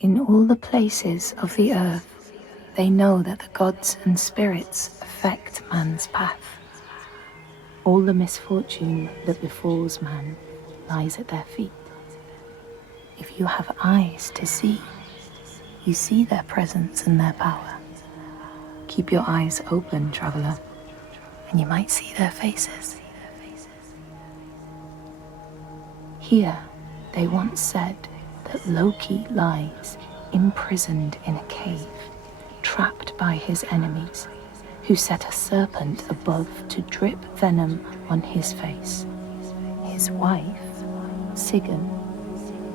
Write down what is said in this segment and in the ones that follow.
In all the places of the earth, they know that the gods and spirits affect man's path. All the misfortune that befalls man lies at their feet. If you have eyes to see, you see their presence and their power. Keep your eyes open, traveler, and you might see their faces. Here, they once said that Loki lies imprisoned in a cave, trapped by his enemies, who set a serpent above to drip venom on his face. His wife, Sigyn,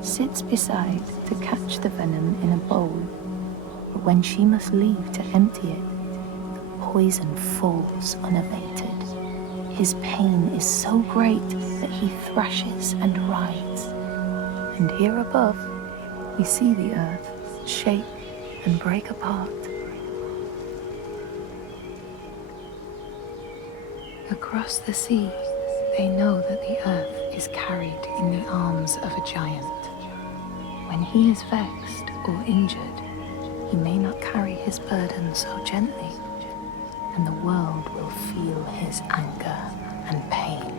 sits beside to catch the venom in a bowl, but when she must leave to empty it, the poison falls unabated. His pain is so great that he thrashes and writhes. And here above, we see the earth shake and break apart. Across the sea, they know that the earth is carried in the arms of a giant. When he is vexed or injured, he may not carry his burden so gently, and the world will feel his anger and pain.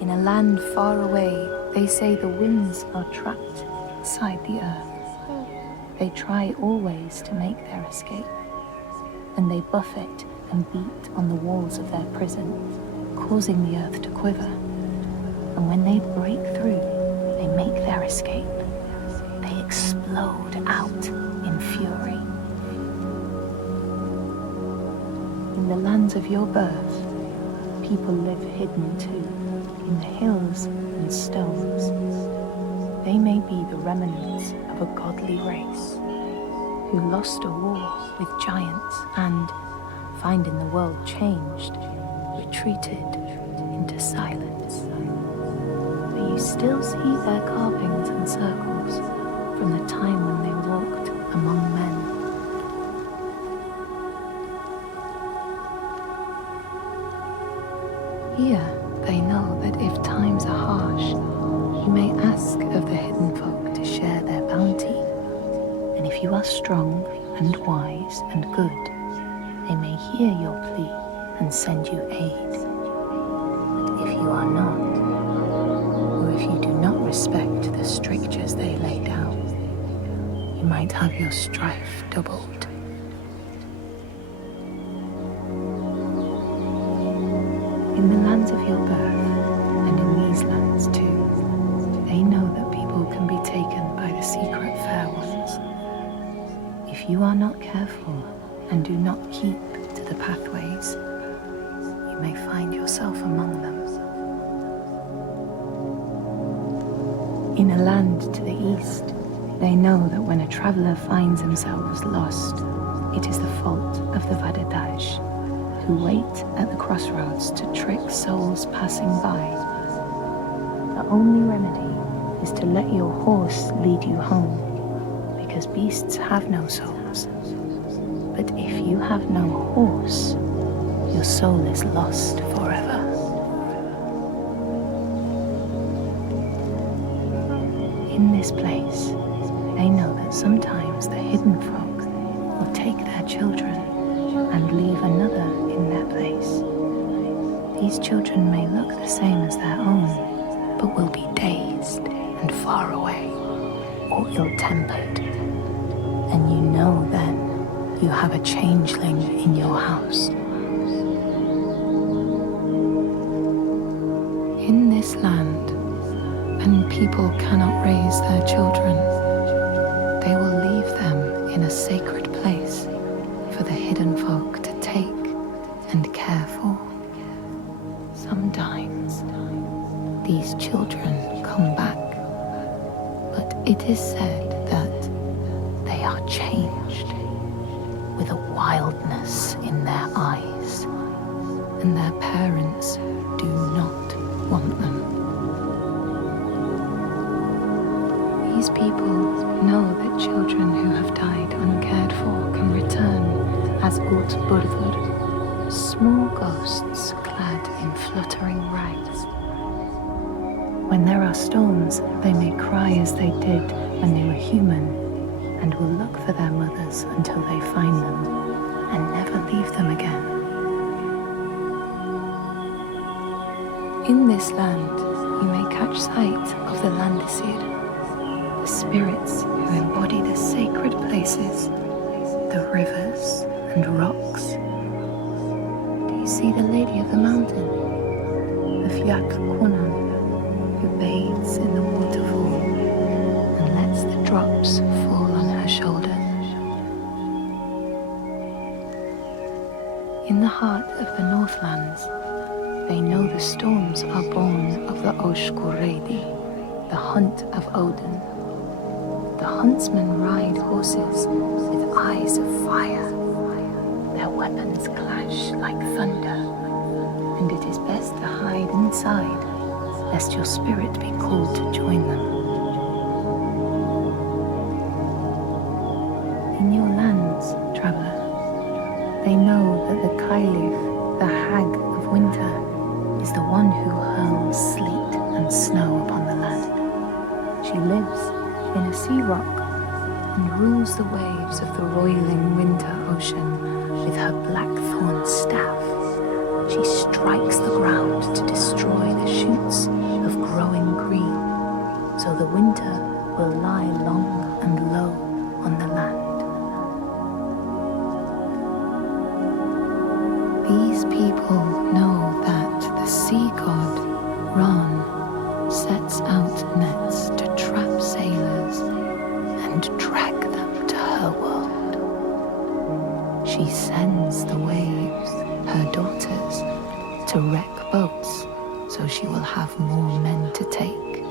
In a land far away, they say the winds are trapped inside the earth. They try always to make their escape, and they buffet and beat on the walls of their prison, causing the earth to quiver. And when they break through, they make their escape. They explode out in fury. In the lands of your birth, people live hidden too, in the hills and stones. They may be the remnants of a godly race who lost a war with giants and, finding the world changed, retreated into silence. But you still see their carvings and circles from the time when they walked among men. Here, they know that if times are harsh, you may ask of the hidden folk to share their bounty. And if you are strong and wise and good, they may hear your plea and send you aid. But if you are not, or if you do not respect the strictures they lay down, you might have your strife doubled. In the lands of your birth, and in these lands too, they know that people can be taken by the secret fair ones. If you are not careful and do not keep to the pathways, you may find yourself among them. In a land to the east, they know that when a traveler finds themselves lost, it is the fault of the Vadadaj, who wait at the crossroads to trick souls passing by. The only remedy is to let your horse lead you home, because beasts have no souls. But if you have no horse, your soul is lost forever. In this place, they know that sometimes the hidden folk will take their children and leave another in their place. These children may look the same as their own, but will be dazed and far away, or ill-tempered. And you know then you have a changeling in your house. In this land, when people cannot raise their children, they will leave them in a sacred place for the hidden folk to take and care for. Sometimes these children come back, but it is said that they are changed with a wildness in their eyes, and their parents do not want them. These people know that children who have died uncared for can return as small ghosts clad in fluttering rags. When there are storms, they may cry as they did when they were human, and will look for their mothers until they find them, and never leave them again. In this land, you may catch sight of the Landisir, the spirits who embody the sacred places, the rivers and rocks. Do you see the Lady of the Mountain, the Fiat Kunan, who bathes in the waterfall and lets the drops fall on her shoulders? In the heart of the Northlands, they know the storms are born of the Oshkuredi, the hunt of Odin. The huntsmen ride horses with eyes of fire. Their weapons clash like thunder, and it is best to hide inside, lest your spirit be called to join them. In your lands, traveller, they know that the Kailif, the hag of winter, is the one who hurls sleet and snow upon the land. She lives in a sea rock and rules the waves of the roiling winter ocean with her blackthorn staff. She strikes the ground to destroy the shoots of growing green, so the winter will lie long and low on the land. These people know that the sea god, Ran, sets out nets to trap sailors and drag them to her world. She sends the waves, her daughters, to wreck boats so she will have more men to take.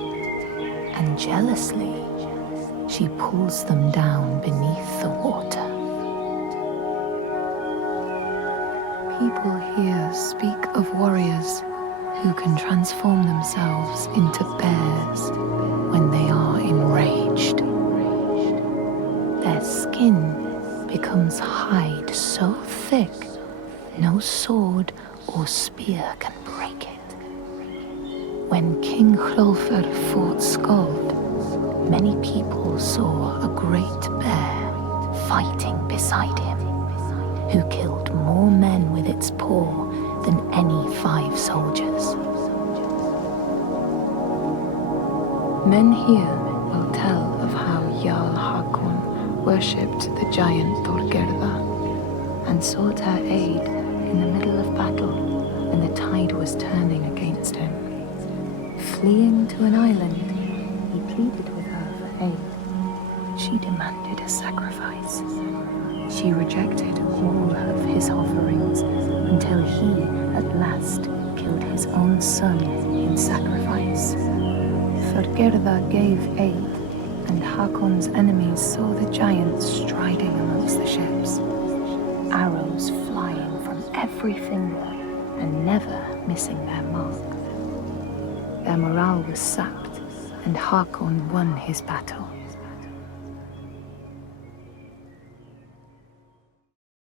And jealously, she pulls them down beneath the water. People here speak of warriors who can transform themselves into bears when they are enraged. Their skin becomes hide so thick no sword or spear can break it. When King Hrolfr fought Skald, many people saw a great bear fighting beside him, who killed more men with its paw than any 5 soldiers. Men here will tell of how Jarl Hakon worshipped the giant Thorgerða and sought her aid in the middle of battle when the tide was turning against him. Fleeing to an island, he pleaded with her for aid. She demanded a sacrifice. She rejected all of his offerings until he, at last, killed his own son in sacrifice. Thorgerða gave aid, and Hakon's enemies saw the giants striding amongst the ships, arrows flying from every finger and never missing their mark. Their morale was sapped, and Hakon won his battle.